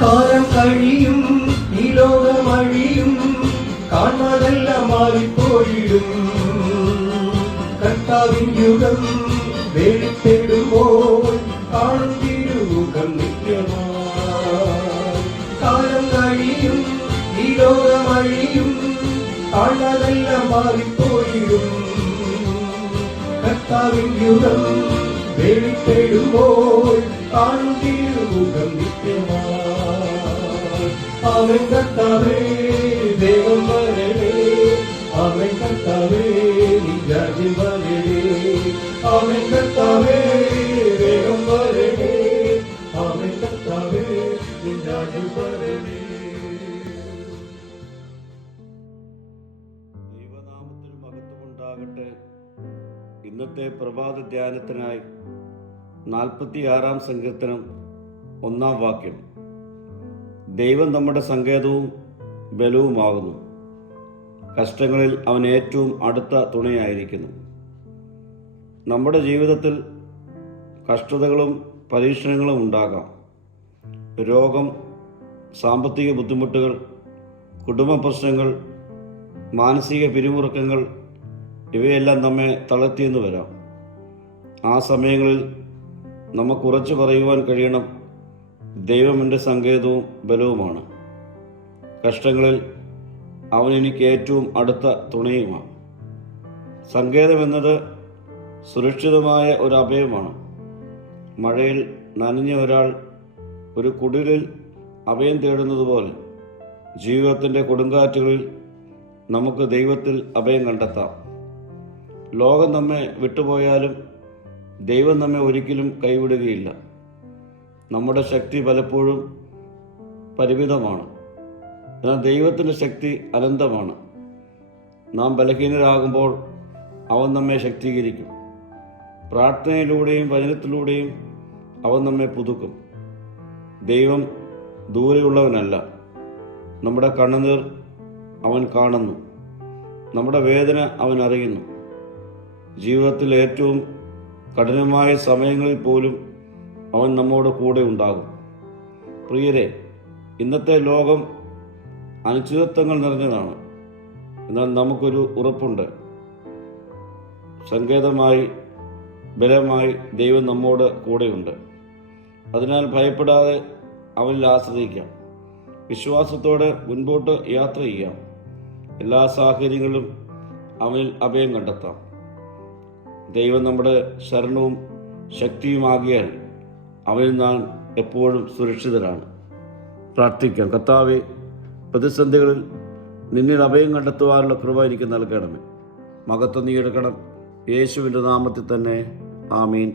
കാലം കഴിയും, ഈ ലോകമഴിയും, കാണുന്നതെല്ലാം മാറിപ്പോയിടും. കർത്താവിൻ യുഗം വെളിപ്പെടുമ്പോൾ കാണും തിരുമുഖം നിത്യമായി. കാലം കഴിയും, ഈ ലോകമഴിയും, കാണുന്നതെല്ലാം മാറിപ്പോയിടും. കർത്താവിൻ യുഗം വെളിപ്പെടുമ്പോൾ കാണും തിരുമുഖം നിത്യമായി. അവൻ കർത്താവേ വേഗം വരണേ, അവൻ കർത്താവേ നീ രാജ്യം വരണേ, അവൻ കർത്താവേ വേഗം വരണേ, അവൻ കർത്താവേ നീ രാജ്യം വരണേ. ദൈവനാമത്തിന് മഹത്വമുണ്ടാകട്ടെ. ഇന്നത്തെ പ്രഭാത ധ്യാനത്തിനായി 46-ാം സങ്കീർത്തനം 1-ാം വാക്യം. ദൈവം നമ്മുടെ സങ്കേതവും ബലവുമാകുന്നു, കഷ്ടങ്ങളിൽ അവൻ ഏറ്റവും അടുത്ത തുണയായിരിക്കുന്നു. നമ്മുടെ ജീവിതത്തിൽ കഷ്ടതകളും പരീക്ഷണങ്ങളും ഉണ്ടാകാം. രോഗം, സാമ്പത്തിക ബുദ്ധിമുട്ടുകൾ, കുടുംബ പ്രശ്നങ്ങൾ, മാനസിക പിരിമുറുക്കങ്ങൾ ഇവയെല്ലാം നമ്മെ തളർത്തിയെന്ന് വരാം. ആ സമയങ്ങളിൽ നമുക്ക് ഉറച്ചു പറയുവാൻ കഴിയണം, ദൈവം എൻ്റെ സങ്കേതവും ബലവുമാണ്. കഷ്ടങ്ങളിൽ അവൻ എനിക്ക് ഏറ്റവും അടുത്ത തുണയുമാണ്. സങ്കേതമെന്നത് സുരക്ഷിതമായ ഒരു അഭയമാണ്. മഴയിൽ നനഞ്ഞ ഒരാൾ ഒരു കുടിലിൽ അഭയം തേടുന്നത് പോലെ ജീവിതത്തിൻ്റെ കൊടുങ്കാറ്റുകളിൽ നമുക്ക് ദൈവത്തിൽ അഭയം കണ്ടെത്താം. ലോകം നമ്മെ വിട്ടുപോയാലും ദൈവം നമ്മെ ഒരിക്കലും കൈവിടുകയില്ല. നമ്മുടെ ശക്തി പലപ്പോഴും പരിമിതമാണ്, എന്നാൽ ദൈവത്തിൻ്റെ ശക്തി അനന്തമാണ്. നാം ബലഹീനരാകുമ്പോൾ അവൻ നമ്മെ ശക്തീകരിക്കും. പ്രാർത്ഥനയിലൂടെയും വചനത്തിലൂടെയും അവൻ നമ്മെ പുതുക്കും. ദൈവം ദൂരെയുള്ളവനല്ല. നമ്മുടെ കണ്ണുനീർ അവൻ കാണുന്നു, നമ്മുടെ വേദന അവൻ അറിയുന്നു. ജീവിതത്തിൽ ഏറ്റവും കഠിനമായ സമയങ്ങളിൽ പോലും അവൻ നമ്മോട് കൂടെ ഉണ്ടാകും. പ്രിയരെ, ഇന്നത്തെ ലോകം അനിശ്ചിതത്വങ്ങൾ നിറഞ്ഞതാണ്. എന്നാൽ നമുക്കൊരു ഉറപ്പുണ്ട്, സങ്കേതമായി ബലമായി ദൈവം നമ്മോട് കൂടെയുണ്ട്. അതിനാൽ ഭയപ്പെടാതെ അവനിൽ ആശ്രയിക്കാം. വിശ്വാസത്തോടെ മുൻപോട്ട് യാത്ര ചെയ്യാം. എല്ലാ സാഹചര്യങ്ങളിലും അവനിൽ അഭയം കണ്ടെത്താം. ദൈവം നമ്മുടെ ശരണവും ശക്തിയുമാകിയാൽ അവനിൽ നാം എപ്പോഴും സുരക്ഷിതരാണ്. പ്രാർത്ഥിക്കാം. കർത്താവേ, പ്രതിസന്ധികളിൽ നിന്നിൽ അഭയം കണ്ടെത്തുവാനുള്ള കൃപ എനിക്ക് നൽകണമേ. മഹത്വം നീ എടുക്കണം. യേശുവിൻ്റെ നാമത്തിൽ തന്നെ. ആമീൻ.